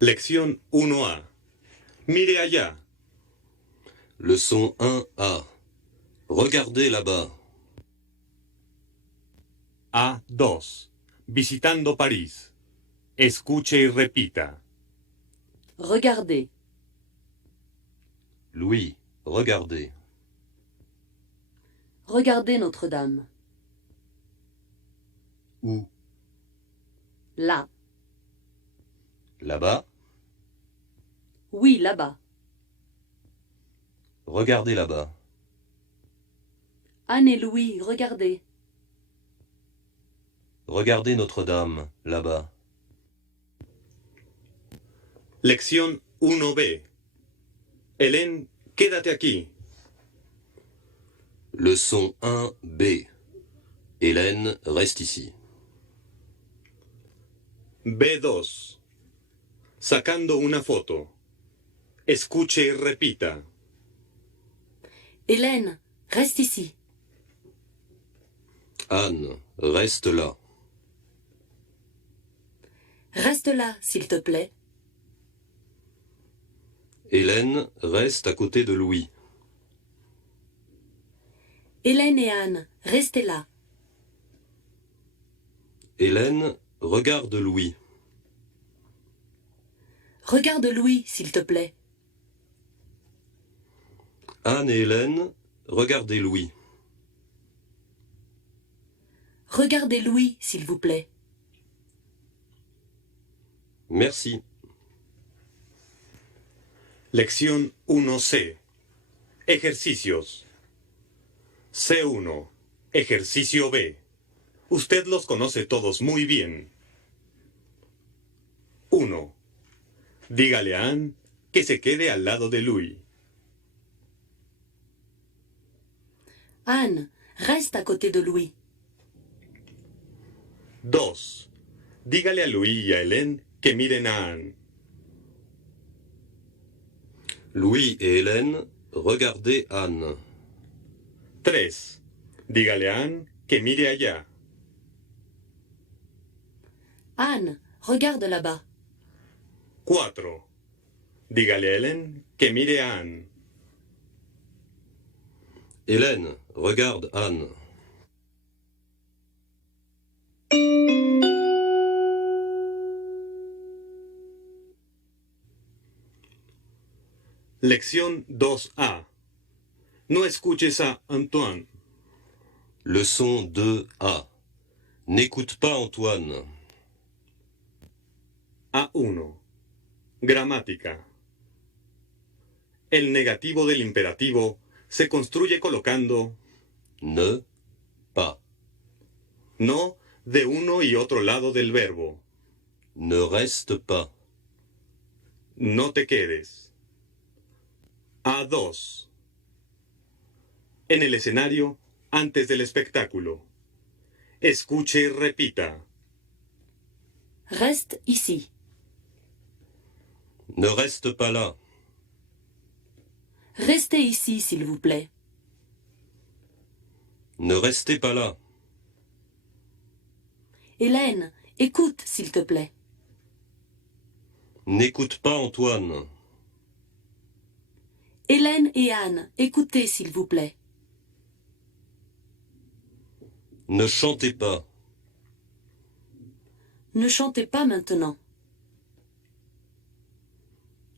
Lección 1A. Mire allá. Leçon 1A. Regardez là-bas. A2. Visitando París. Escuche y repita. Regardez. Louis, regardez. Regardez Notre-Dame. Où? Là. Là-bas. Oui, là-bas. Regardez là-bas. Anne et Louis, regardez. Regardez Notre-Dame, là-bas. Lección 1B. Hélène, quédate aquí. Leçon 1B. Hélène, reste ici. B2. Sacando una foto. Escuche y repita. Hélène, reste ici. Anne, reste là. Reste là, s'il te plaît. Hélène, reste à côté de Louis. Hélène et Anne, restez là. Hélène, regarde Louis. Regarde Louis, s'il te plaît. Anne et Hélène, regardez Louis. Regardez Louis, s'il vous plaît. Merci. Lección 1C. Ejercicios. C1. Ejercicio B. Usted los conoce todos muy bien. 1. Dígale a Anne que se quede al lado de Louis. Anne, reste à côté de Louis. 2. Dígale a Louis y a Hélène que miren a Anne. Louis et Hélène, regardez Anne. 3. Dígale a Anne que mire allá. Anne, regarde là-bas. 4. Dígale a Hélène que mire a Anne. Hélène, regarde Anne. Lección 2A. No escuches a Antoine. Leçon 2A. N'écoute pas Antoine. A1. Gramática. El negativo del imperativo se construye colocando Ne, pas. no de uno y otro lado del verbo. Ne reste pas. No te quedes. A2. En el escenario, antes del espectáculo. Escuche y repita. Reste ici. Ne reste pas là. Restez ici, s'il vous plaît. Ne restez pas là. Hélène, écoute, s'il te plaît. N'écoute pas Antoine. Hélène et Anne, écoutez, s'il vous plaît. Ne chantez pas. Ne chantez pas maintenant.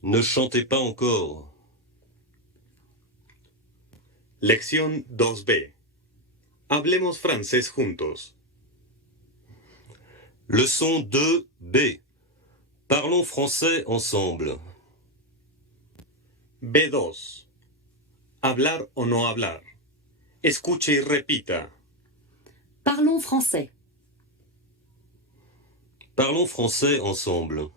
Ne chantez pas encore. Lección 2B. Hablemos francés juntos. Leçon 2B. Parlons français ensemble. B2. Hablar o no hablar. Escuche y repita. Parlons français. Parlons français ensemble.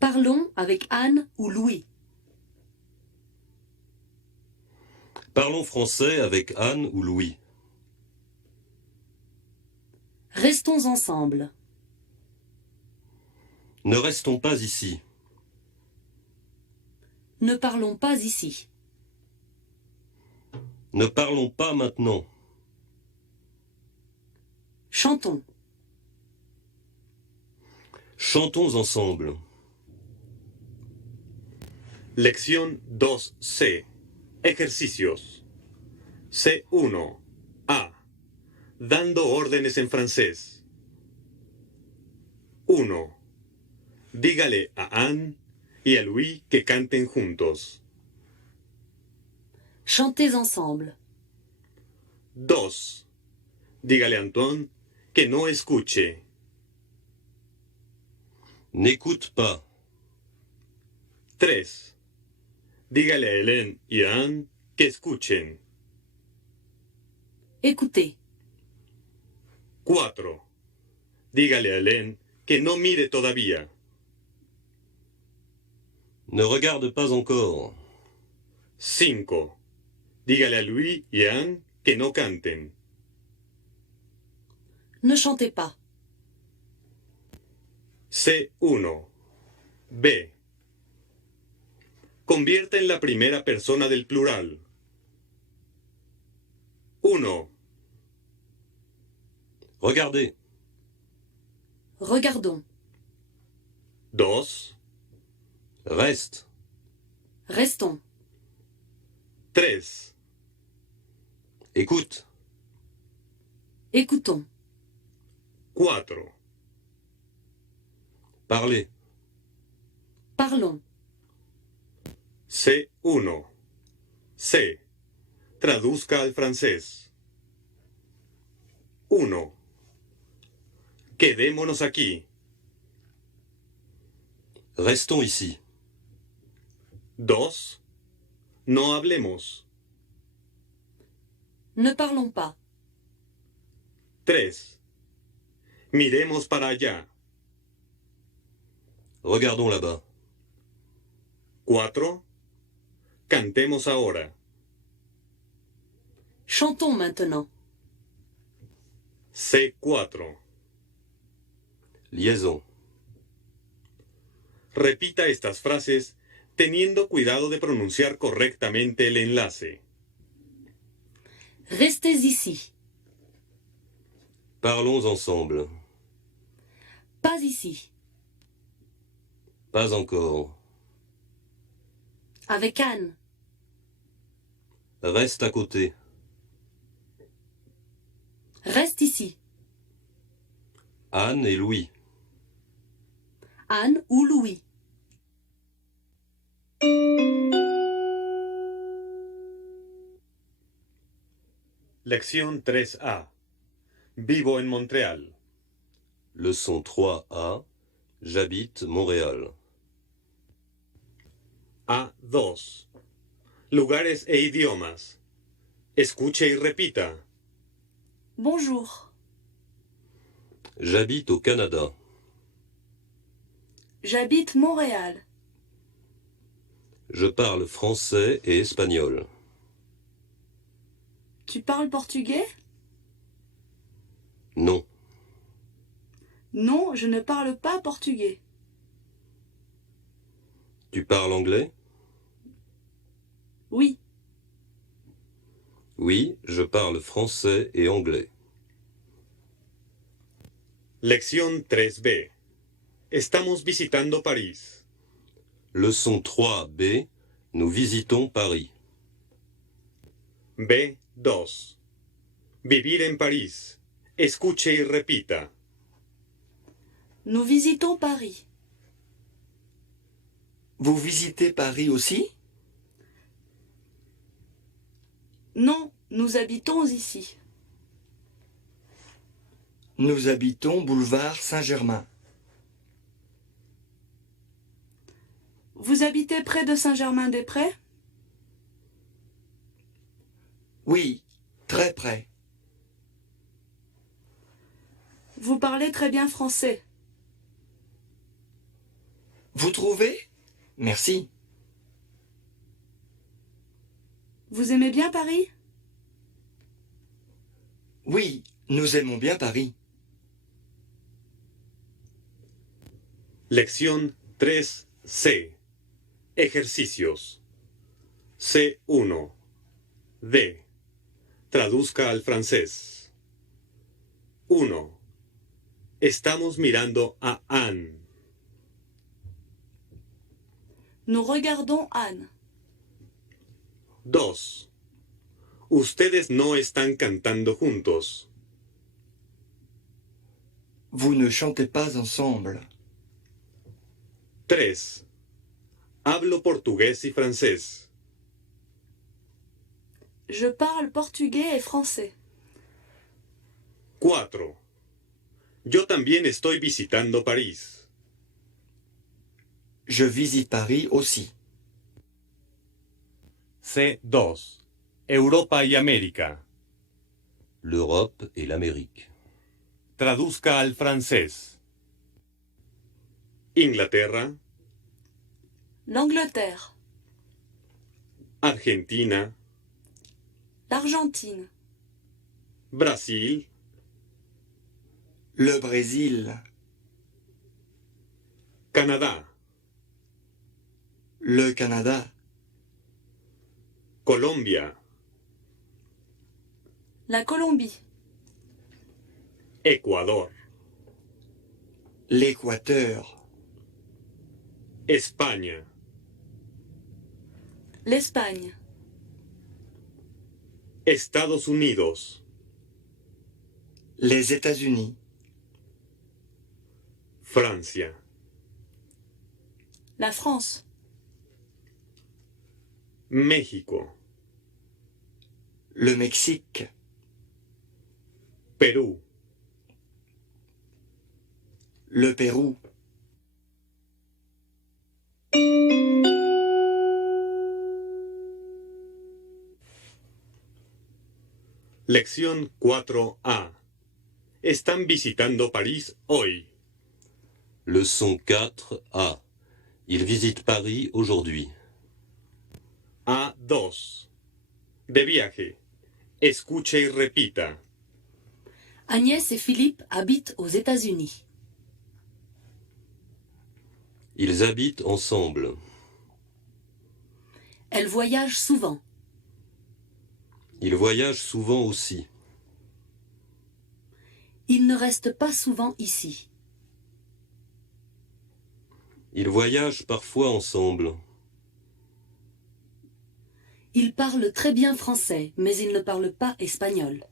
Parlons avec Anne ou Louis. Parlons français avec Anne ou Louis. Restons ensemble. Ne restons pas ici. Ne parlons pas ici. Ne parlons pas maintenant. Chantons. Chantons ensemble. Lección 2C. Ejercicios. C1. A. Dando órdenes en francés. 1. Dígale a Anne y a Louis que canten juntos. Chantez ensemble. 2. Dígale a Antoine que no escuche. N'écoute pas. 3. Dígale a Hélène y a Anne que escuchen. Écoutez. 4. Dígale a Hélène que no mire todavía. Ne regarde pas encore. 5. Dígale a Louis y a Anne que no canten. Ne chantez pas. C1. B. Convierta en la primera persona del plural. 1. Regardez. Regardons. 2. Reste. Restons. 3. Écoute. Écoutons. 4. Parlez. Parlons. C1. C. Traduzca al francés. 1. Quedémonos aquí. Restons ici. 2. No hablemos. Ne parlons pas. 3. Miremos para allá. Regardons là-bas. 4. Cantemos ahora. Chantons maintenant. C4. Liaison. Repita estas frases teniendo cuidado de pronunciar correctamente el enlace. Restez ici. Parlons ensemble. Pas ici. Pas encore. Avec Anne. Reste à côté. Reste ici. Anne et Louis. Anne ou Louis. Lección 3A. Vivo en Montréal. Leçon 3A. J'habite Montréal. A2. Lugares e idiomas. Escuche y repita. Bonjour. J'habite au Canada. J'habite Montréal. Je parle français et espagnol. Tu parles portugais? Non. Non, je ne parle pas portugais. Tu parles anglais? Oui. Oui, je parle français et anglais. Lección 3B. Estamos visitando París. Leçon 3B. Nous visitons Paris. B2. Vivir en París. Escuche y repita. Nous visitons Paris. Vous visitez Paris aussi? Non, nous habitons ici. Nous habitons boulevard Saint-Germain. Vous habitez près de Saint-Germain-des-Prés? Oui, très près. Vous parlez très bien français. Vous trouvez? Merci. Vous aimez bien Paris? Oui, nous aimons bien Paris. Lección 3C. Ejercicios. C1. D. Traduzca al francés. 1. Estamos mirando a Anne. Nous regardons Anne. 2. Ustedes no están cantando juntos. Vous ne chantez pas ensemble. 3. Hablo portugués y francés. Je parle portugais et français. 4. Yo también estoy visitando París. Je visite Paris aussi. C2. Europa y América. L'Europe et l'Amérique. Traduzca al francés. Inglaterra, L'Angleterre. Argentina, L'Argentine. Brasil, Le Brésil. Canadá, Le Canada. Colombia, La Colombie. Ecuador, L'Équateur. España, L'Espagne. Estados Unidos, Les États-Unis. Francia, La France. México, Le Mexique. Perú, Le Pérou. Lección 4A. Están visitando París hoy. Leçon 4A. Il visite Paris aujourd'hui. A2. De viaje. Escuche y repita. Agnès et Philippe habitent aux États-Unis. Ils habitent ensemble. Elles voyagent souvent. Ils voyagent souvent aussi. Ils ne restent pas souvent ici. Ils voyagent parfois ensemble. Ils parlent très bien français, mais ils ne parlent pas espagnol.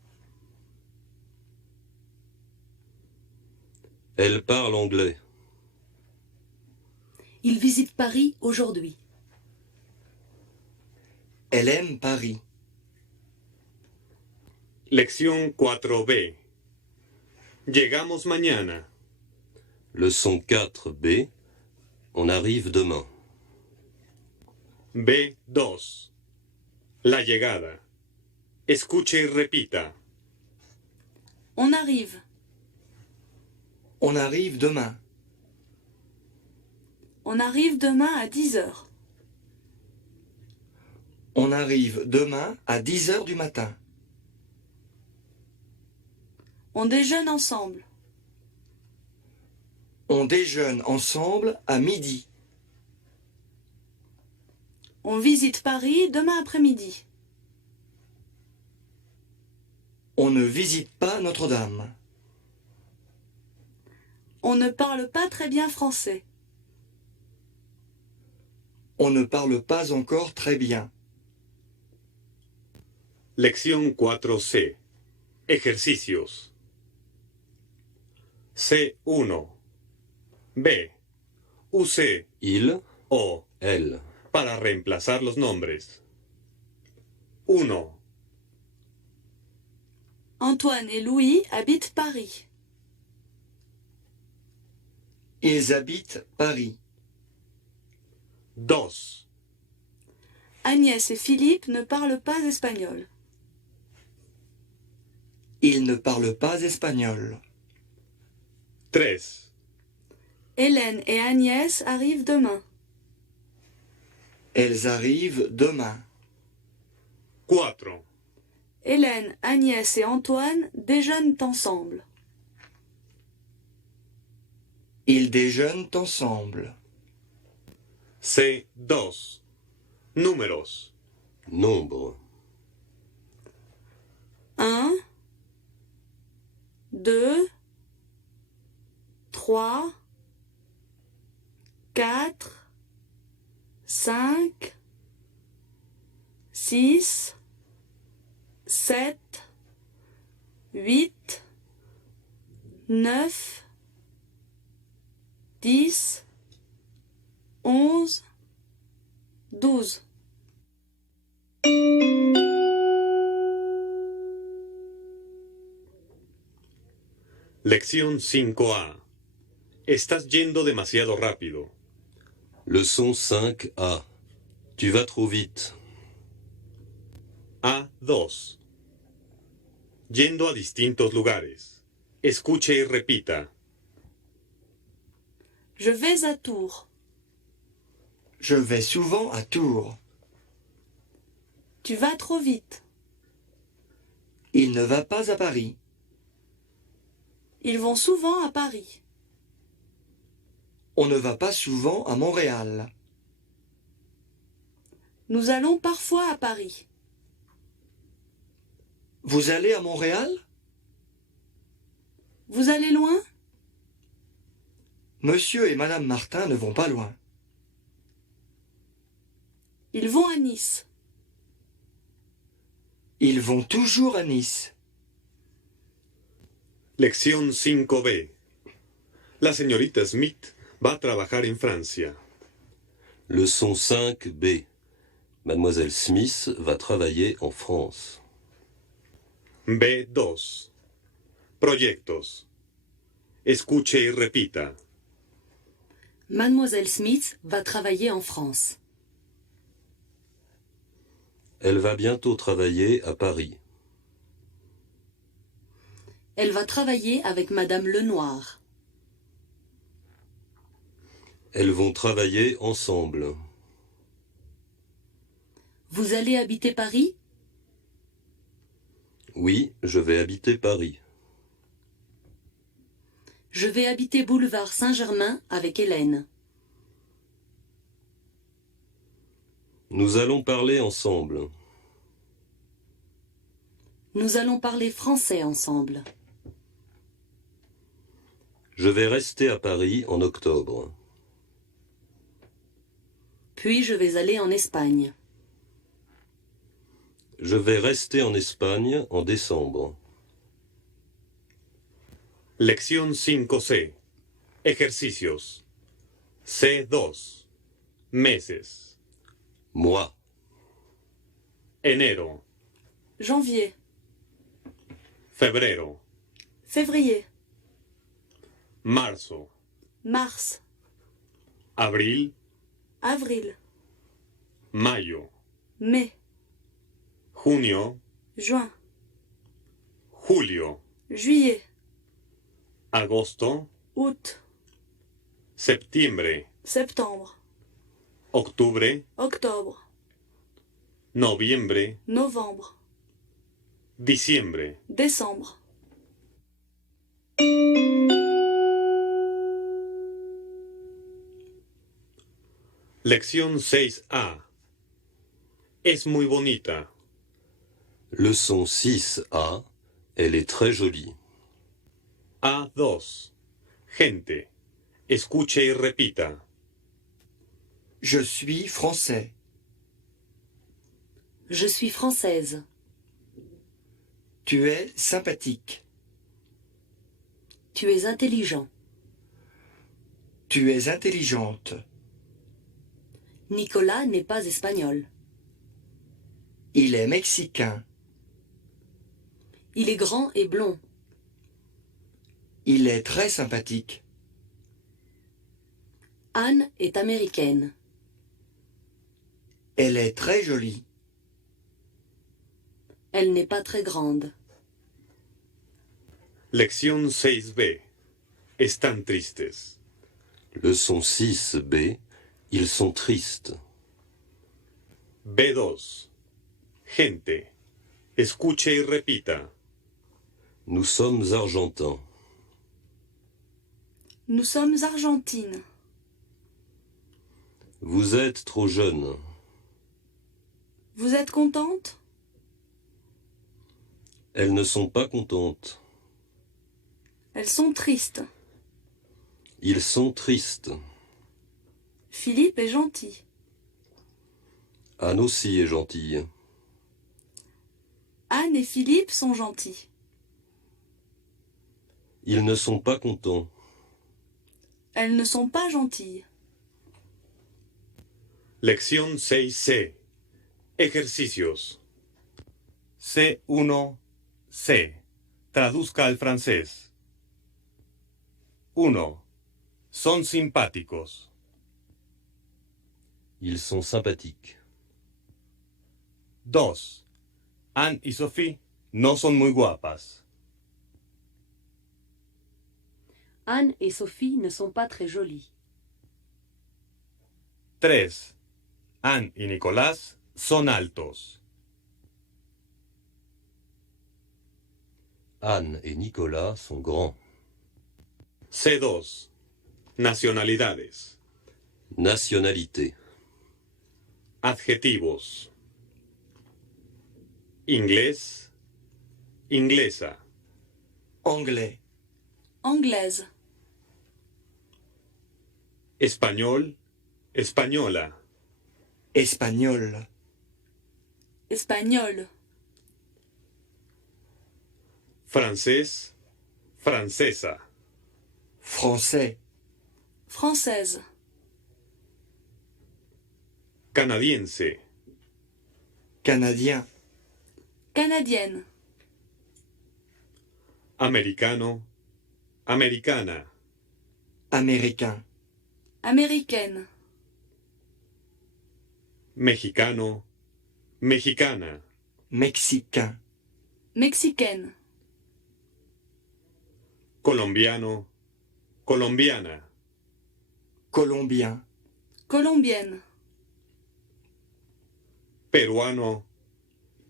Elle parle anglais. Ils visitent Paris aujourd'hui. Elle aime Paris. Lección 4B. Llegamos mañana. Leçon 4B. On arrive demain. B2. La llegada. Escuche y repita. On arrive. On arrive demain. On arrive demain à 10 heures. On arrive demain à 10 heures du matin. On déjeune ensemble. On déjeune ensemble à midi. On visite Paris demain après-midi. On ne visite pas Notre-Dame. On ne parle pas très bien français. On ne parle pas encore très bien. Lección 4C. Ejercicios. C1. B. Use Il, o elle. para reemplazar los nombres. 1. Antoine et Louis habitent Paris. Ils habitent Paris. 2. Agnès et Philippe ne parlent pas espagnol. Ils ne parlent pas espagnol. 3. Hélène et Agnès arrivent demain. Elles arrivent demain. 4. Hélène, Agnès et Antoine déjeunent ensemble. Ils déjeunent ensemble. C2. Números. Nombre. 1, 2, 3, 4, 5, 6, 7, 8, 9, 10, 11, 12. Lección 5A. Estás yendo demasiado rápido. Leçon 5A. Tu vas trop vite. A2. Yendo a distintos lugares. Escuche y repita. Je vais à Tours. Je vais souvent à Tours. Tu vas trop vite. Il ne va pas à Paris. Ils vont souvent à Paris. On ne va pas souvent à Montréal. Nous allons parfois à Paris. Vous allez à Montréal? Vous allez loin? Monsieur et Madame Martin ne vont pas loin. Ils vont à Nice. Ils vont toujours à Nice. Lección 5B. La señorita Smith va a trabajar en Francia. Leçon 5B. Mademoiselle Smith va travailler en France. B2. Proyectos. Escuche y repita. Mademoiselle Smith va travailler en France. Elle va bientôt travailler à Paris. Elle va travailler avec Madame Lenoir. Elles vont travailler ensemble. Vous allez habiter Paris? Oui, je vais habiter Paris. Je vais habiter boulevard Saint-Germain avec Hélène. Nous allons parler ensemble. Nous allons parler français ensemble. Je vais rester à Paris en octobre. Puis je vais aller en Espagne. Je vais rester en Espagne en décembre. Lección 5C. Ejercicios. C2. Meses. Moi, Enero. Janvier. Febrero. Février. Marzo. Mars. Abril. Avril. Mayo. Mai. Junio. Juin. Julio. Juillet. Agosto. Août. Septiembre. Septembre. Octubre. Octobre. Noviembre. Novembre. Diciembre. Décembre. Lección 6A. Es muy bonita. leçon 6A, elle est très jolie. A2. Gente. Escuche y repita. Je suis français. Je suis française. Tu es sympathique. Tu es intelligent. Tu es intelligente. Nicolas n'est pas espagnol. Il est mexicain. Il est grand et blond. Il est très sympathique. Anne est américaine. Elle est très jolie. Elle n'est pas très grande. Lección 6B. Están tristes. Leçon 6B, ils sont tristes. B2. Gente. Escuche y repita. Nous sommes argentins. Nous sommes argentines. Vous êtes trop jeune. Vous êtes contente? Elles ne sont pas contentes. Elles sont tristes. Ils sont tristes. Philippe est gentil. Anne aussi est gentille. Anne et Philippe sont gentils. Ils ne sont pas contents. Elles ne sont pas gentilles. Lección 6C. Ejercicios. C1C. Traduzca al francés. 1. Son simpáticos. Ils sont sympathiques. 2. Anne y Sophie no son muy guapas. Anne et Sophie ne sont pas très jolies. 3. Anne y Nicolás son altos. Anne et Nicolas sont grands. C2. Nacionalidades. Nationalité. Adjetivos. Inglés, inglesa. Anglais. Anglaise. Español, española. Espagnol. Espagnol. Francés, francesa. Français. Française. Canadiense, Canadien. Canadienne. americano, americana. Américain. Américaine. Mexicano, mexicana. Mexicain. Mexicaine. Colombiano, colombiana. Colombien. Colombienne. Peruano,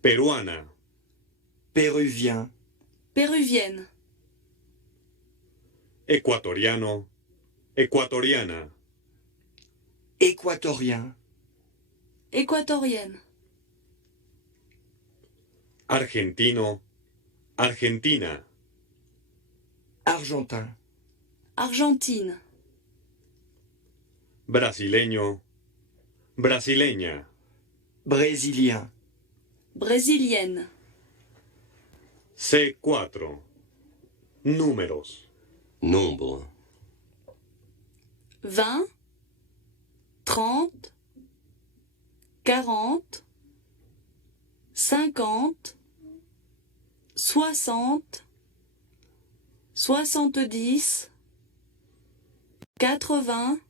peruana. Péruvien. Péruvienne. Ecuatoriano, ecuatoriana. Équatorien. Équatorienne. Argentino, argentina. Argentin. Argentine. Brasileño, brasileña. Brésilien. Brésilienne. C4. Números. Nombre. 20, 30, 40, 50, 60, 70, 80,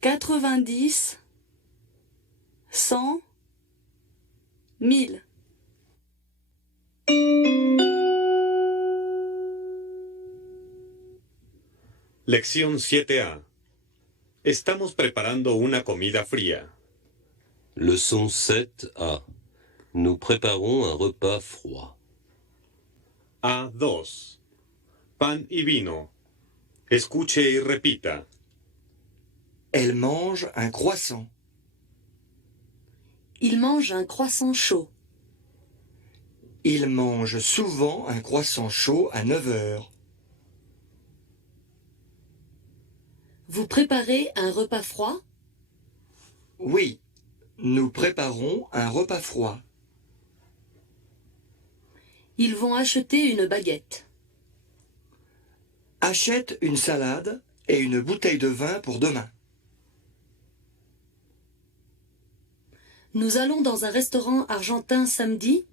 90, 100, 1000. Lección 7A. Estamos preparando una comida fría. Leçon 7A. Nous préparons un repas froid. A2. Pan y vino. Escuche y repita. Elle mange un croissant. Il mange un croissant chaud. Il mange souvent un croissant chaud à 9 heures. Vous préparez un repas froid? Oui, nous préparons un repas froid. Ils vont acheter une baguette. Achète une salade et une bouteille de vin pour demain. Nous allons dans un restaurant argentin samedi?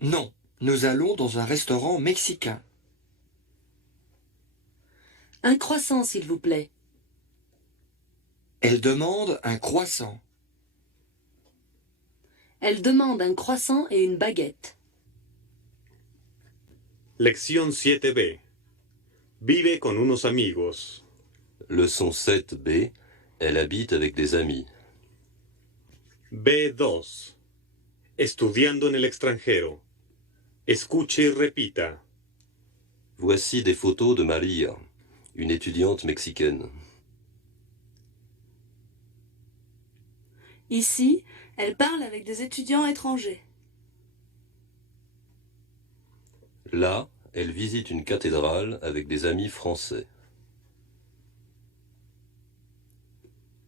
Non, nous allons dans un restaurant mexicain. Un croissant, s'il vous plaît. Elle demande un croissant. Elle demande un croissant et une baguette. Lección 7B. Vive con unos amigos. Leçon 7B. Elle habite avec des amis. B2. Estudiando en el extranjero. Escuche y repita. Voici des photos de Maria, une étudiante mexicaine. Ici, elle parle avec des étudiants étrangers. Là, elle visite une cathédrale avec des amis français.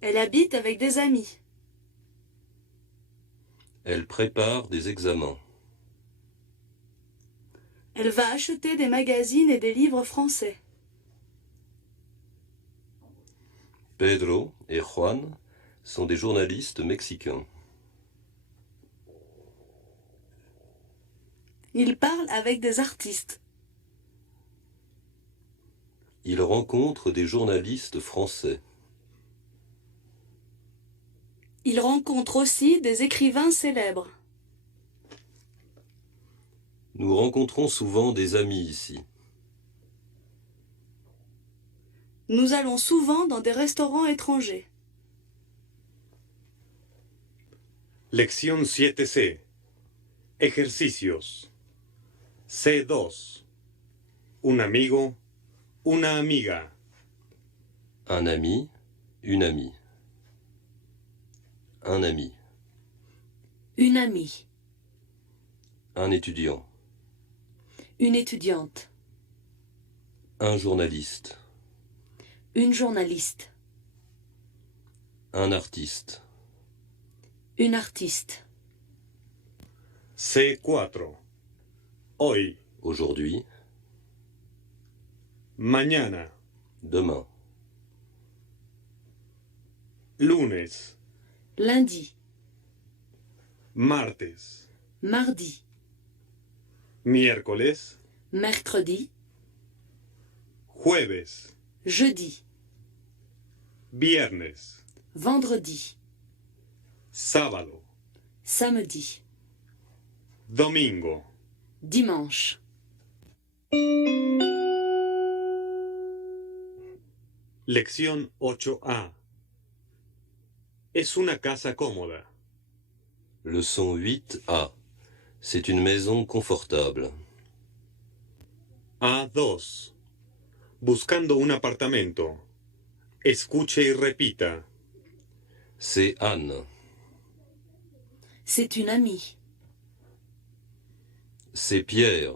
Elle habite avec des amis. Elle prépare des examens. Elle va acheter des magazines et des livres français. Pedro et Juan sont des journalistes mexicains. Ils parlent avec des artistes. Ils rencontrent des journalistes français. Ils rencontrent aussi des écrivains célèbres. Nous rencontrons souvent des amis ici. Nous allons souvent dans des restaurants étrangers. Lección 7C. Ejercicios. C2. Un amigo, una amiga. Un ami, une amie. Un ami. Une amie. Un étudiant. Une étudiante. Un journaliste. Une journaliste. Un artiste. Une artiste. C4. Hoy, Aujourd'hui, mañana, demain. lunes, Lundi. martes, Mardi. miércoles, Mercredi. jueves, Jeudi. viernes, Vendredi. sábado, Samedi. domingo. Dimanche. Lección 8A. Es una casa cómoda. Leçon 8A. C'est une maison confortable. A2. Buscando un apartamento. Escuche y repita. C'est Anne. C'est une amie. C'est Pierre.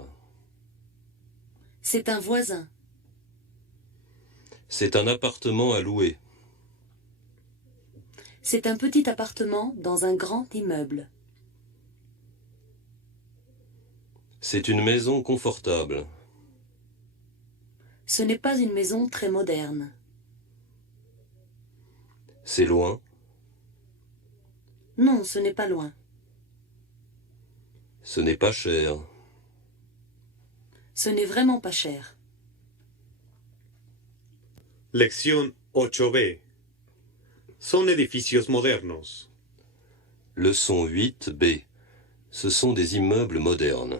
C'est un voisin. C'est un appartement à louer. C'est un petit appartement dans un grand immeuble. C'est une maison confortable. Ce n'est pas une maison très moderne. C'est loin. Non, ce n'est pas loin. Ce n'est pas cher. Ce n'est vraiment pas cher. Lección 8B. Son edificios modernos. Leçon 8B. Ce sont des immeubles modernes.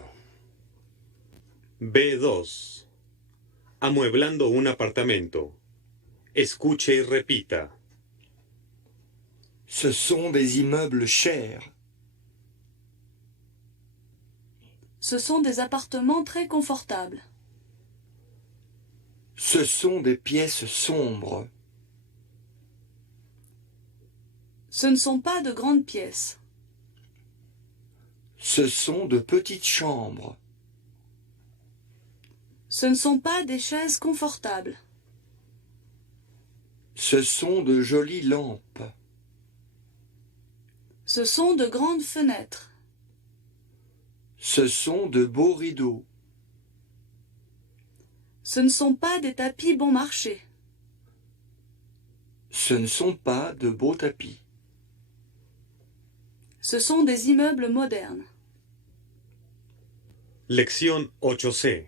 B2. Amueblando un apartamento. Escuche y repita. Ce sont des immeubles chers. Ce sont des appartements très confortables. Ce sont des pièces sombres. Ce ne sont pas de grandes pièces. Ce sont de petites chambres. Ce ne sont pas des chaises confortables. Ce sont de jolies lampes. Ce sont de grandes fenêtres. Ce sont de beaux rideaux. Ce ne sont pas des tapis bon marché. Ce ne sont pas de beaux tapis. Ce sont des immeubles modernes. Lección 8C.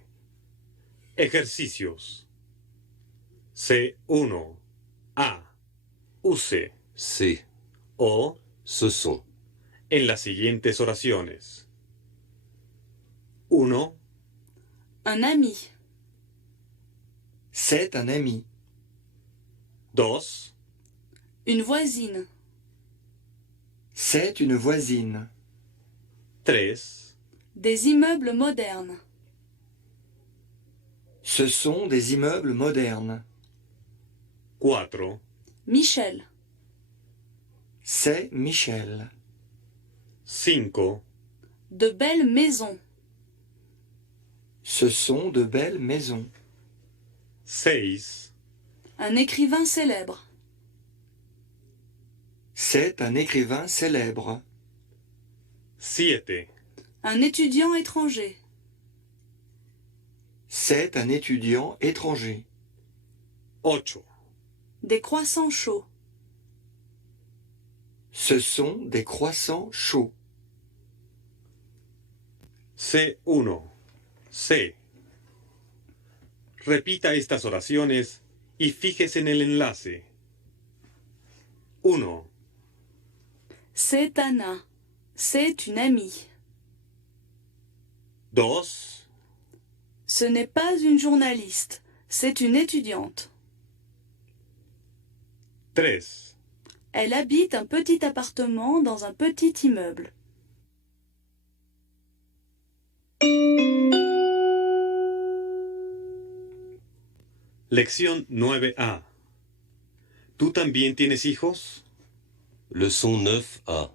Ejercicios. C1. A. Use C'est. o Ce sont. en las siguientes oraciones. 1, Un ami. C'est un ami. 2, Une voisine. C'est une voisine. 3, Des immeubles modernes. Ce sont des immeubles modernes. 4, Michel. C'est Michel. 5, De belles maisons. Ce sont de belles maisons. 6, Un écrivain célèbre. C'est un écrivain célèbre. 7. Un étudiant étranger. C'est un étudiant étranger. 8. Des croissants chauds. Ce sont des croissants chauds. C1. C. Repita estas oraciones y fíjese en el enlace. 1, C'est Anna. C'est une amie. 2, Ce n'est pas une journaliste. C'est une étudiante. 3, Elle habite un petit appartement dans un petit immeuble. Lección 9A. ¿Tú también tienes hijos? Leçon 9A.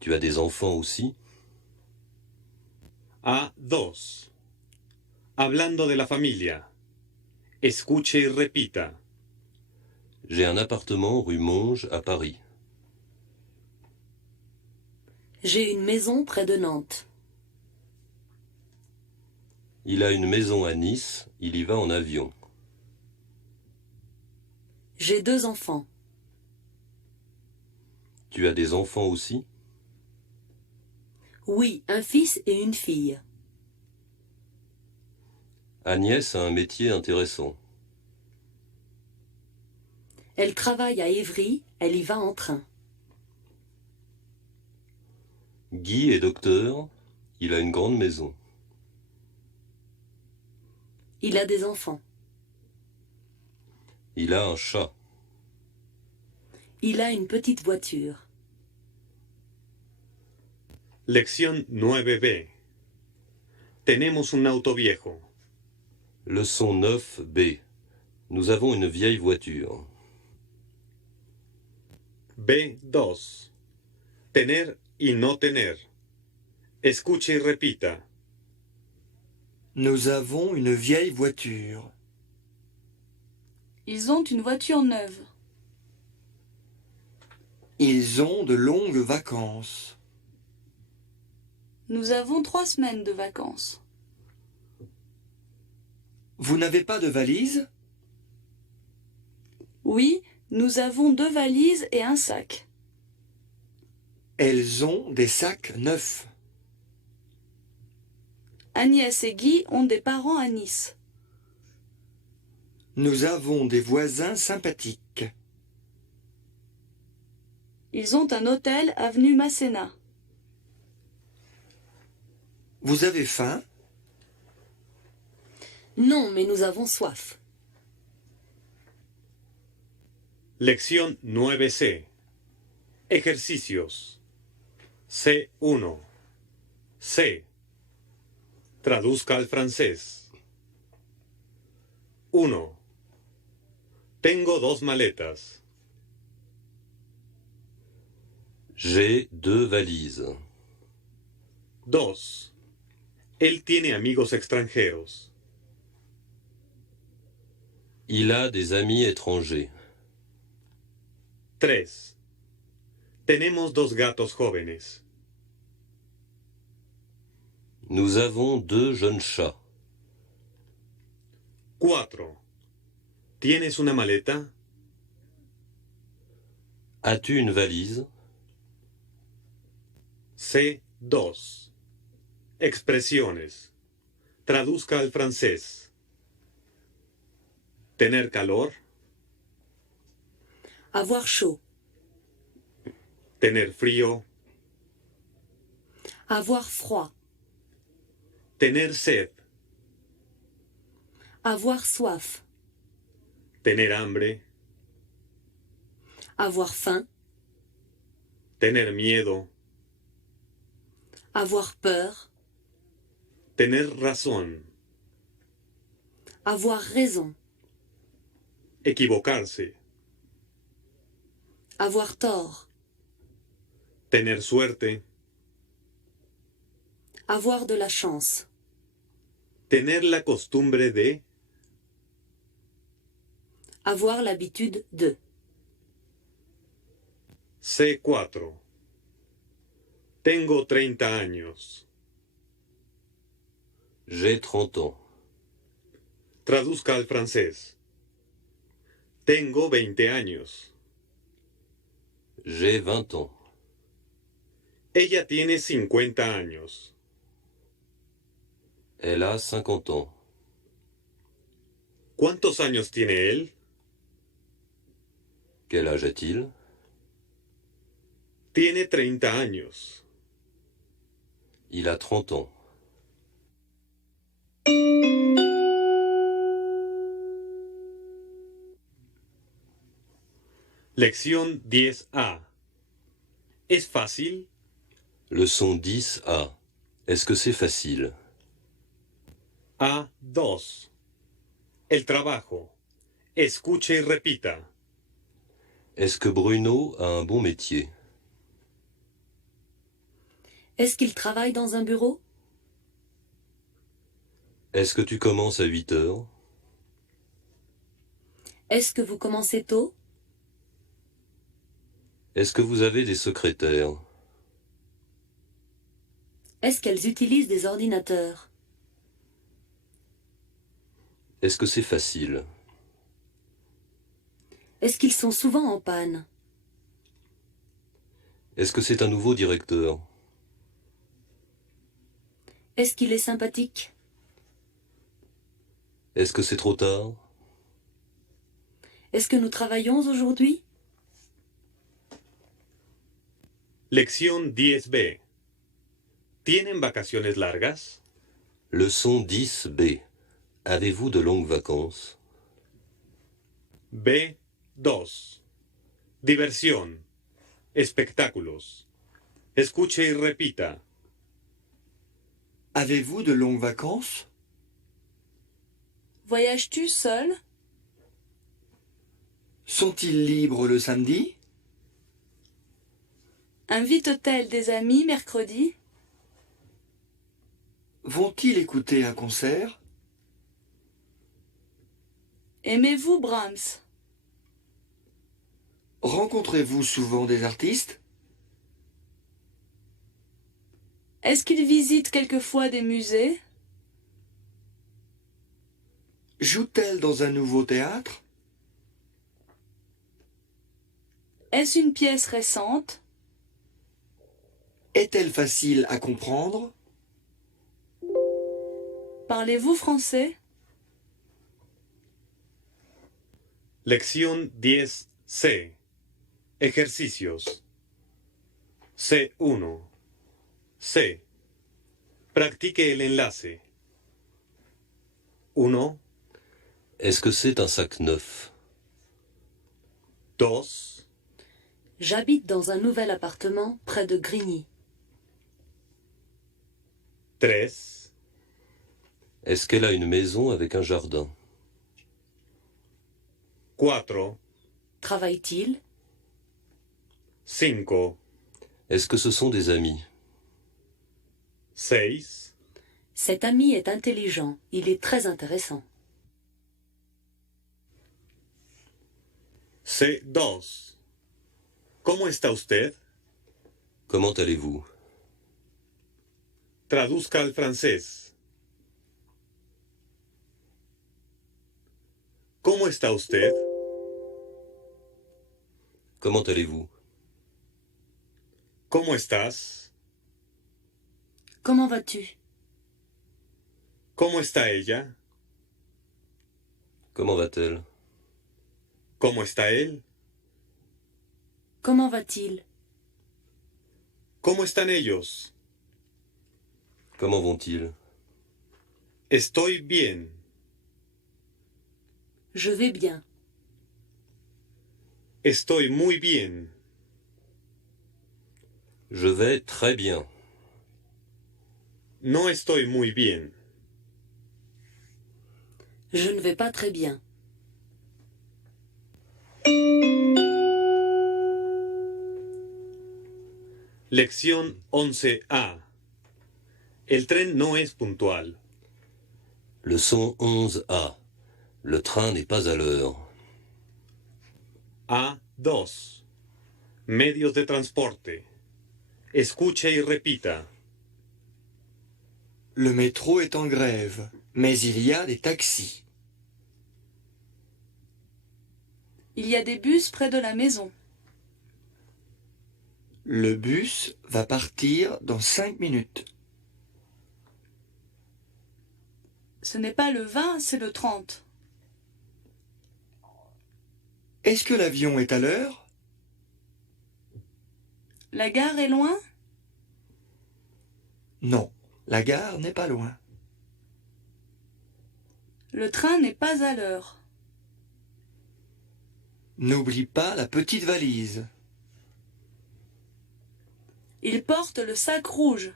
Tu as des enfants aussi? A2. Hablando de la familia. Escuche y repita. J'ai un appartement rue Monge à Paris. J'ai une maison près de Nantes. Il a une maison à Nice, il y va en avion. J'ai 2 enfants. Tu as des enfants aussi? Oui, un fils et une fille. Agnès a un métier intéressant. Elle travaille à Évry, elle y va en train. Guy est docteur, il a une grande maison. Il a des enfants. Il a un chat. Il a une petite voiture. Lección 9B. Tenemos un auto viejo. Leçon 9B. Nous avons une vieille voiture. B2. Tener y no tener. Escuche y repita. Nous avons une vieille voiture. Ils ont une voiture neuve. Ils ont de longues vacances. Nous avons 3 semaines de vacances. Vous n'avez pas de valise? Oui, nous avons 2 valises et un sac. Elles ont des sacs neufs. Agnès et Guy ont des parents à Nice. Nous avons des voisins sympathiques. Ils ont un hôtel avenue Masséna. Vous avez faim? Non, mais nous avons soif. Lección 9C. Ejercicios. C1. C. Traduzca al francés. 1. Tengo 2 maletas. J'ai 2 valises. 2. Él tiene amigos extranjeros. Il a des amis étrangers. 3. Tenemos 2 gatos jóvenes. Nous avons 2 jeunes chats. 4. ¿Tienes una maleta? As-tu une valise? C2. Expresiones. Traduzca al francés. Tener calor. Avoir chaud. Tener frío. Avoir froid. Tener sed. Avoir soif. Tener hambre. Avoir faim. Tener miedo. Avoir peur. Tener razón. Avoir raison. Equivocarse. Avoir tort. Tener suerte. Avoir de la chance. Tener la costumbre de. Avoir l'habitude de. C4. Tengo 30 años. J'ai 30 ans. Traduzca al francés. Tengo 20 años. J'ai 20 ans. Ella tiene 50 años. Elle a 50 ans. ¿Cuántos años tiene él? Quel âge a-t-il? Tiene 30 años. Il a 30 ans. Lección 10A. ¿Es fácil? Leçon 10A. Est-ce que c'est facile? A2. El trabajo. Escuche y repita. Est-ce que Bruno a un bon métier? Est-ce qu'il travaille dans un bureau? Est-ce que tu commences à 8 heures? Est-ce que vous commencez tôt? Est-ce que vous avez des secrétaires? Est-ce qu'elles utilisent des ordinateurs? Est-ce que c'est facile? Est-ce qu'ils sont souvent en panne? Est-ce que c'est un nouveau directeur? Est-ce qu'il est sympathique? Est-ce que c'est trop tard? Est-ce que nous travaillons aujourd'hui? Lección 10B. ¿Tienen vacaciones largas? Leçon 10B. Avez-vous de longues vacances? B2. Diversión. Espectáculos. Escuche y repita. Avez-vous de longues vacances? Voyages-tu seul? Sont-ils libres le samedi? Invite-t-elle des amis mercredi? Vont-ils écouter un concert? Aimez-vous Brahms? Rencontrez-vous souvent des artistes? Est-ce qu'ils visitent quelquefois des musées? Joue-t-elle dans un nouveau théâtre? Est-ce une pièce récente? Est-elle facile à comprendre? Parlez-vous français? Lección 10C. Ejercicios. C1. C. Practique el enlace. 1, Est-ce que c'est un sac neuf? 2, J'habite dans un nouvel appartement près de Grigny. 3, Est-ce qu'elle a une maison avec un jardin? 4, Travaille-t-il? 5, Est-ce que ce sont des amis? 6, Cet ami est intelligent. Il est très intéressant. C2. ¿Cómo está usted? Comment allez-vous? Traduzca al francés. ¿Cómo está usted? Comment allez-vous? ¿Cómo estás? Comment vas-tu? ¿Cómo está ella? Comment va-t-elle? ¿Cómo está él? Comment va-t-il? ¿Cómo están ellos? Comment vont-ils? Estoy bien. Je vais bien. Estoy muy bien. Je vais très bien. No estoy muy bien. Je ne vais pas très bien. Lección 11A. El tren no es puntual. Leçon 11A. Le train n'est pas à l'heure. A2. Medios de transporte. Escuche y repita. Le métro est en grève, mais il y a des taxis. Il y a des bus près de la maison. Le bus va partir dans 5 minutes. Ce n'est pas le 20, c'est le 30. Est-ce que l'avion est à l'heure? La gare est loin? Non, la gare n'est pas loin. Le train n'est pas à l'heure. N'oublie pas la petite valise. Il porte le sac rouge.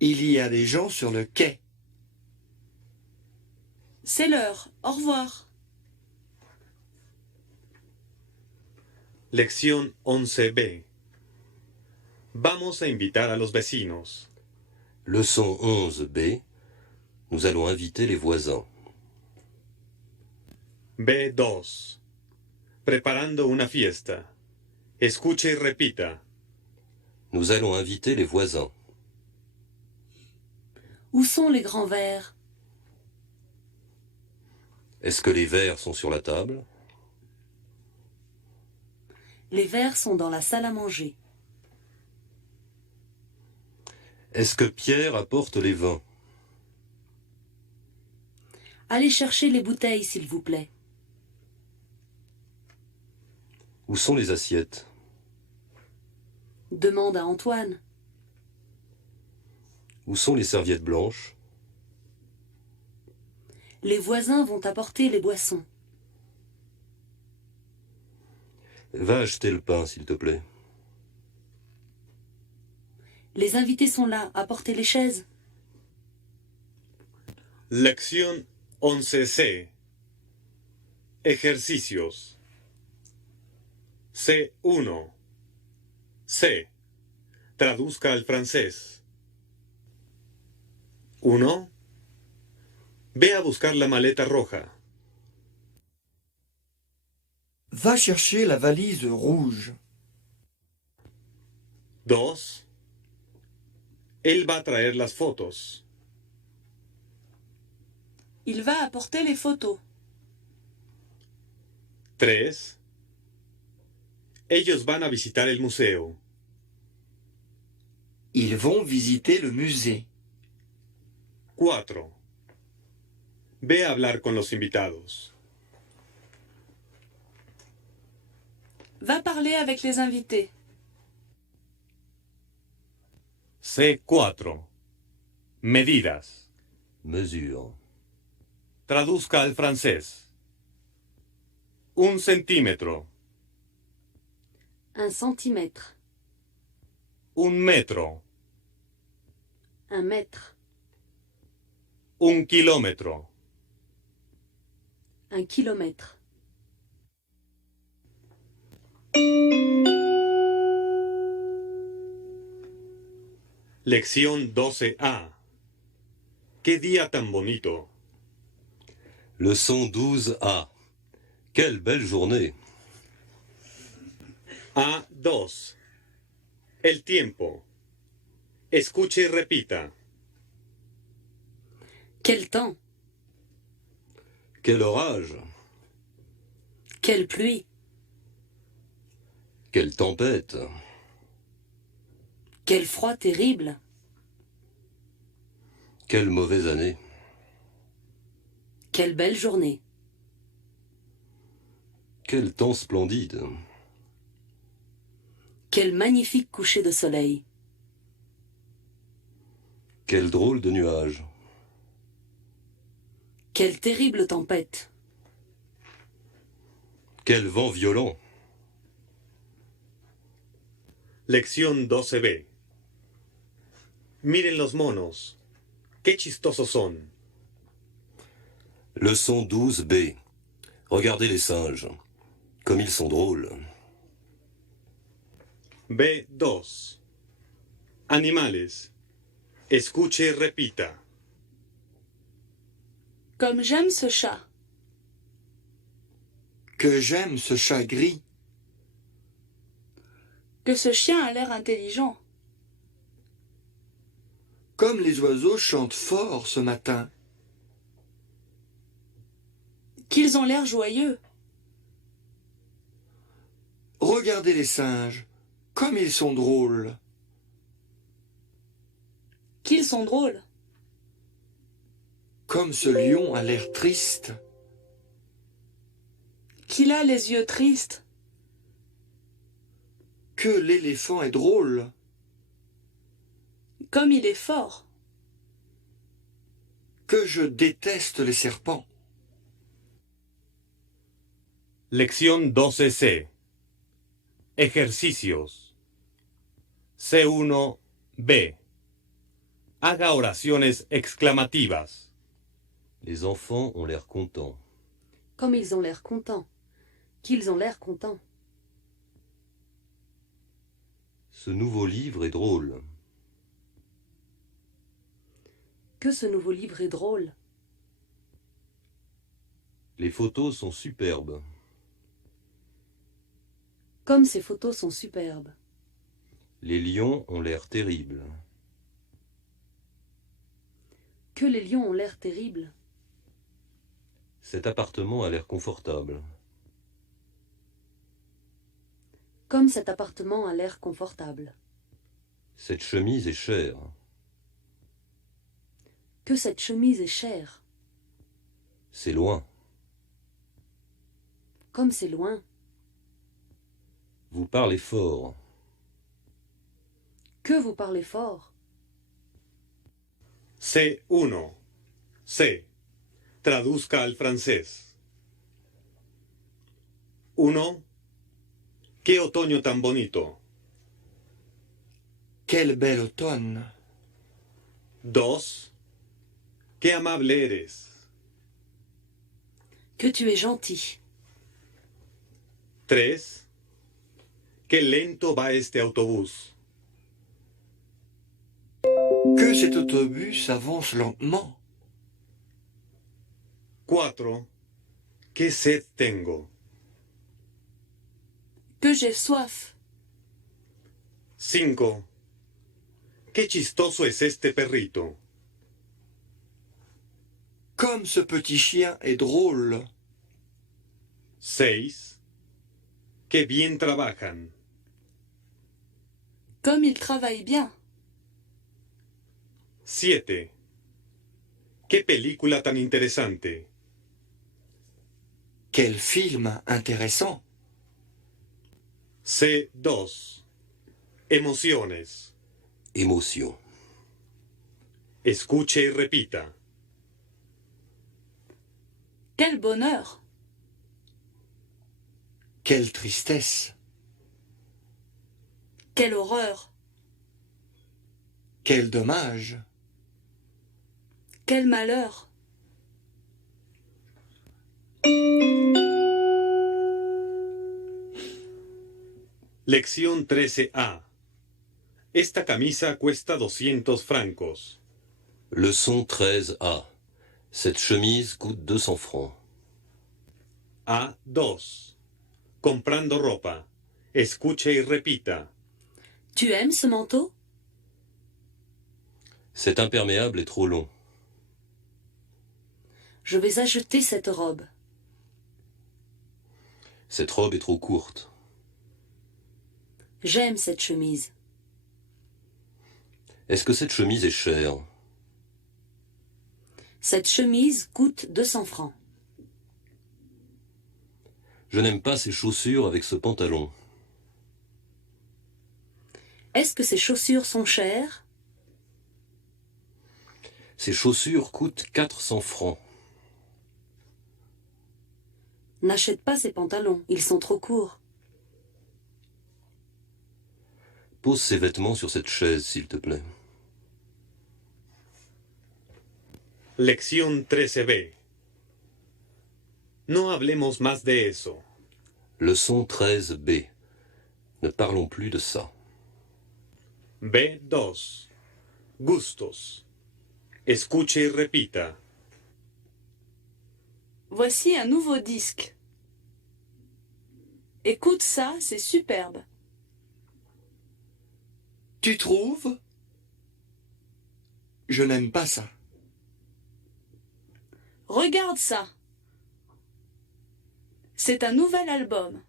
Il y a des gens sur le quai. C'est l'heure. Au revoir. Lección 11b. Vamos a invitar a los vecinos. Leçon 11b. Nous allons inviter les voisins. B2. Preparando una fiesta. Escuche y repita. Nous allons inviter les voisins. Où sont les grands verres? Est-ce que les verres sont sur la table? Les verres sont dans la salle à manger. Est-ce que Pierre apporte les vins? Allez chercher les bouteilles, s'il vous plaît. Où sont les assiettes? Demande à Antoine. Où sont les serviettes blanches? Les voisins vont apporter les boissons. Va acheter le pain, s'il te plaît. Les invités sont là, apportez les chaises. Lección 11c. Ejercicios. C1. C. Traduzca al francés. 1. Ve a buscar la maleta roja. Va chercher la valise rouge. 2. Él va a traer las fotos. Il va apporter les photos. 3. Ellos van a visitar el museo. Ils vont visiter le musée. 4. Ve a hablar con los invitados. Va parler avec les invités. C4. Medidas. Mesure. Traduzca al francés. 1 centímetro. 1 centimètre. 1 metro. 1 mètre. 1 kilómetro. 1 kilomètre. Lección 12a. ¡Qué día tan bonito! Leçon 12a. Quelle belle journée! A2. El tiempo. Escuche y repita. Quel temps! Quel orage! Quelle pluie! Quelle tempête! Quel froid terrible! Quelle mauvaise année! Quelle belle journée! Quel temps splendide! Quel magnifique coucher de soleil! Quel drôle de nuage! Quelle terrible tempête! Quel vent violent! Lección 12b. Miren los monos. ¡Qué chistosos son! Leçon 12b. Regardez les singes. Comme ils sont drôles. B2. Animales. Escuche y repita. Comme j'aime ce chat. Que j'aime ce chat gris. Que ce chien a l'air intelligent. Comme les oiseaux chantent fort ce matin. Qu'ils ont l'air joyeux. Regardez les singes, comme ils sont drôles. Qu'ils sont drôles. Comme ce lion a l'air triste. Qu'il a les yeux tristes. Que l'éléphant est drôle. Comme il est fort. Que je déteste les serpents. Lección 12C. Ejercicios. C1B. Haga oraciones exclamativas. Les enfants ont l'air contents. Comme ils ont l'air contents. Qu'ils ont l'air contents. Ce nouveau livre est drôle. Que ce nouveau livre est drôle. Les photos sont superbes. Comme ces photos sont superbes. Les lions ont l'air terribles. Que les lions ont l'air terribles. Cet appartement a l'air confortable. Comme cet appartement a l'air confortable. Cette chemise est chère. Que cette chemise est chère. C'est loin. Comme c'est loin. Vous parlez fort. Que vous parlez fort. C1. C. Traduzca al francés. 1. ¡Qué otoño tan bonito! Quel bel automne. 2. ¡Qué amable eres! Que tu es gentil. 3. ¡Qué lento va este autobús! Que cet autobus avance lentement. 4. ¡Qué sed tengo! Que j'ai soif. 5. ¡Qué chistoso es este perrito! Comme ce petit chien est drôle. 6. ¡Qué bien trabajan! Comme il travaille bien. 7. ¡Qué película tan interesante! Quel film intéressant. C2. Emociones. Émotion. Escuche y repita. Quel bonheur. Quelle tristesse. Quelle horreur. Quel dommage. Quel malheur. Lección 13A. Esta camisa cuesta 200 francos. Leçon 13A. Cette chemise coûte 200 francs. A2. Comprando ropa. Escuche y repita. Tu aimes ce manteau? Cet imperméable est trop long. Je vais acheter cette robe. Cette robe est trop courte. J'aime cette chemise. Est-ce que cette chemise est chère? Cette chemise coûte 200 francs. Je n'aime pas ces chaussures avec ce pantalon. Est-ce que ces chaussures sont chères? Ces chaussures coûtent 400 francs. N'achète pas ces pantalons, ils sont trop courts. Pose ces vêtements sur cette chaise, s'il te plaît. Lección 13B. No hablemos más de eso. Leçon 13B. Ne parlons plus de ça. B2. Gustos. Escuche y repita. Voici un nouveau disque. Écoute ça, c'est superbe. Tu trouves? Je n'aime pas ça. Regarde ça. C'est un nouvel album.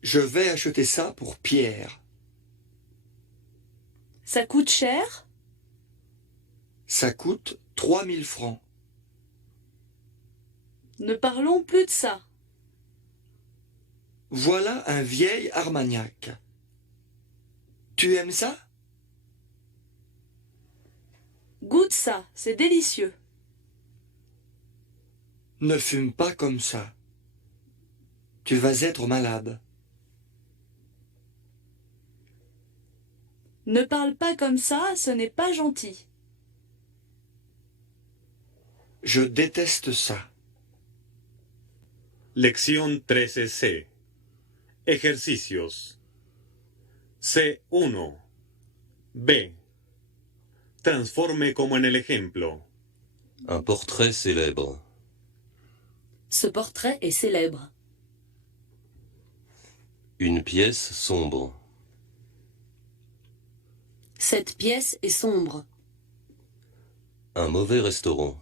Je vais acheter ça pour Pierre. Ça coûte cher? Ça coûte 3000 francs. Ne parlons plus de ça. Voilà un vieil Armagnac. Tu aimes ça? Goûte ça, c'est délicieux. Ne fume pas comme ça. Tu vas être malade. Ne parle pas comme ça, ce n'est pas gentil. Je déteste ça. Lección 13C. Ejercicios. C1. B. Transforme como en el ejemplo. Un portrait célèbre. Ce portrait est célèbre. Une pièce sombre. Cette pièce est sombre. Un mauvais restaurant.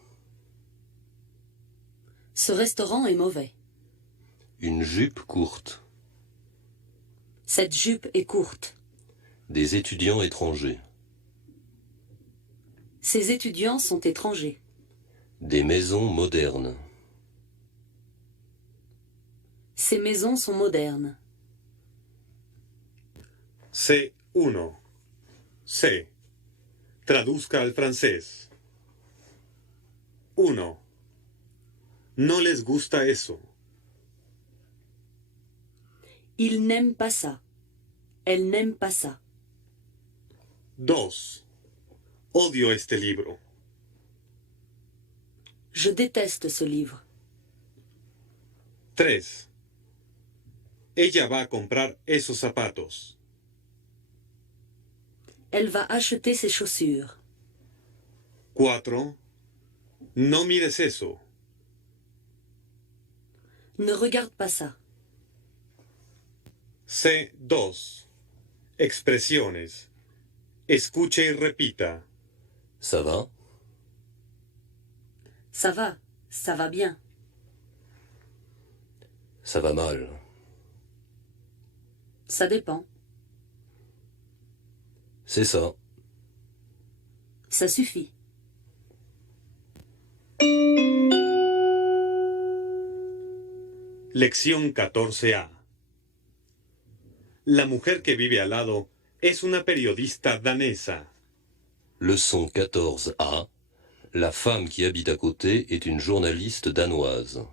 Ce restaurant est mauvais. Une jupe courte. Cette jupe est courte. Des étudiants étrangers. Ces étudiants sont étrangers. Des maisons modernes. Ces maisons sont modernes. C1. C. Traduzca al francés. 1. No les gusta eso. Ils n'aiment pas ça. Elle n'aime pas ça. 2. Odio este libro. Je déteste ce livre. 3. Ella va a comprar esos zapatos. Elle va acheter ses chaussures. 4. No mires eso. Ne regarde pas ça. C2. Expresiones. Escuche y repita. Ça va? Ça va bien. Ça va mal. Ça dépend. C'est ça. Ça suffit. Lección 14A. La mujer que vive al lado es una periodista danesa. Leçon 14A. La femme qui habite à côté est une journaliste danoise.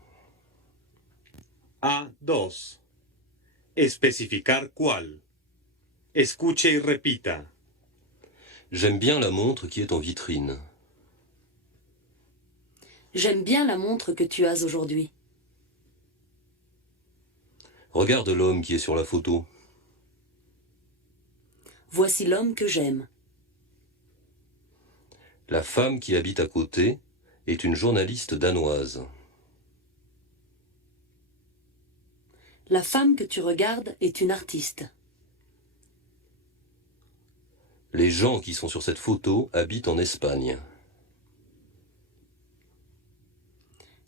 A2. Especificar cuál. Escuche y repita. J'aime bien la montre qui est en vitrine. J'aime bien la montre que tu as aujourd'hui. Regarde l'homme qui est sur la photo. Voici l'homme que j'aime. La femme qui habite à côté est une journaliste danoise. La femme que tu regardes est une artiste. Les gens qui sont sur cette photo habitent en Espagne.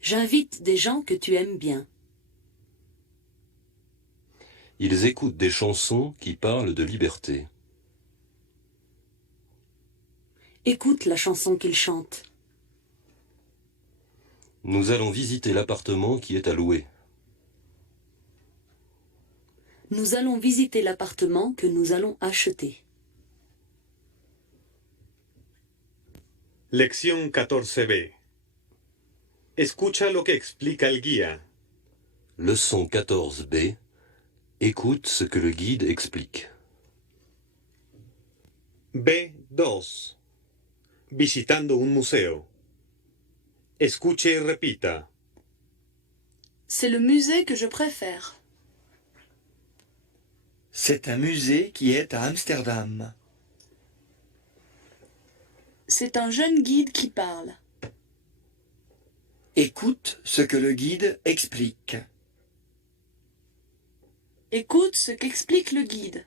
J'invite des gens que tu aimes bien. Ils écoutent des chansons qui parlent de liberté. Écoute la chanson qu'il chante. Nous allons visiter l'appartement qui est à louer. Nous allons visiter l'appartement que nous allons acheter. Lección 14B. Escucha lo que explica el guía. Leçon 14B. Écoute ce que le guide explique. B2. Visitando un museo. Escuche y repita. C'est le musée que je préfère. C'est un musée qui est à Amsterdam. C'est un jeune guide qui parle. Écoute ce que le guide explique. Écoute ce qu'explique le guide.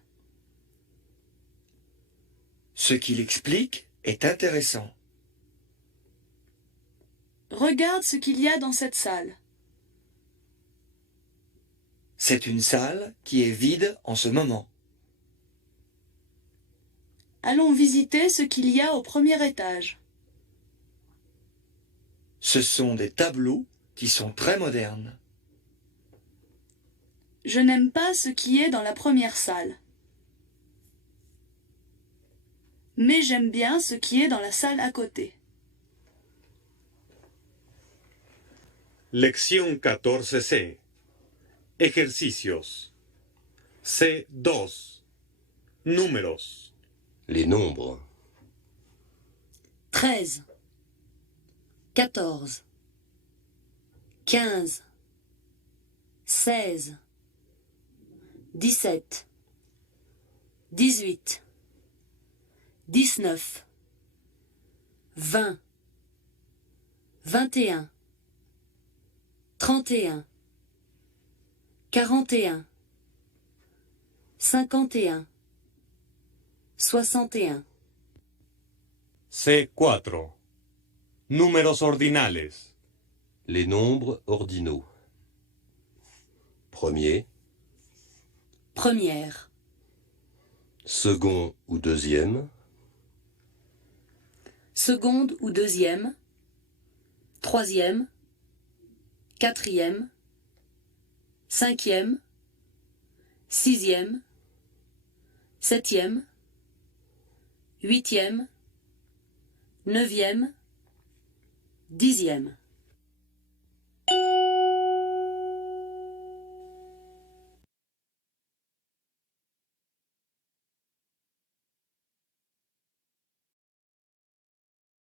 Ce qu'il explique est intéressant. Regarde ce qu'il y a dans cette salle. C'est une salle qui est vide en ce moment. Allons visiter ce qu'il y a au premier étage. Ce sont des tableaux qui sont très modernes. Je n'aime pas ce qui est dans la première salle. Mais j'aime bien ce qui est dans la salle à côté. Lección 14C. Ejercicios. C2. Números. Les nombres. 13, 14, 15, 16, 17, 18, 19, 20, 21, 31, 41, 51, 61. C4. Números ordinales. Les nombres ordinaux. Premier, Première, second ou deuxième, seconde ou deuxième, troisième, quatrième, cinquième, sixième, septième, huitième, neuvième, dixième.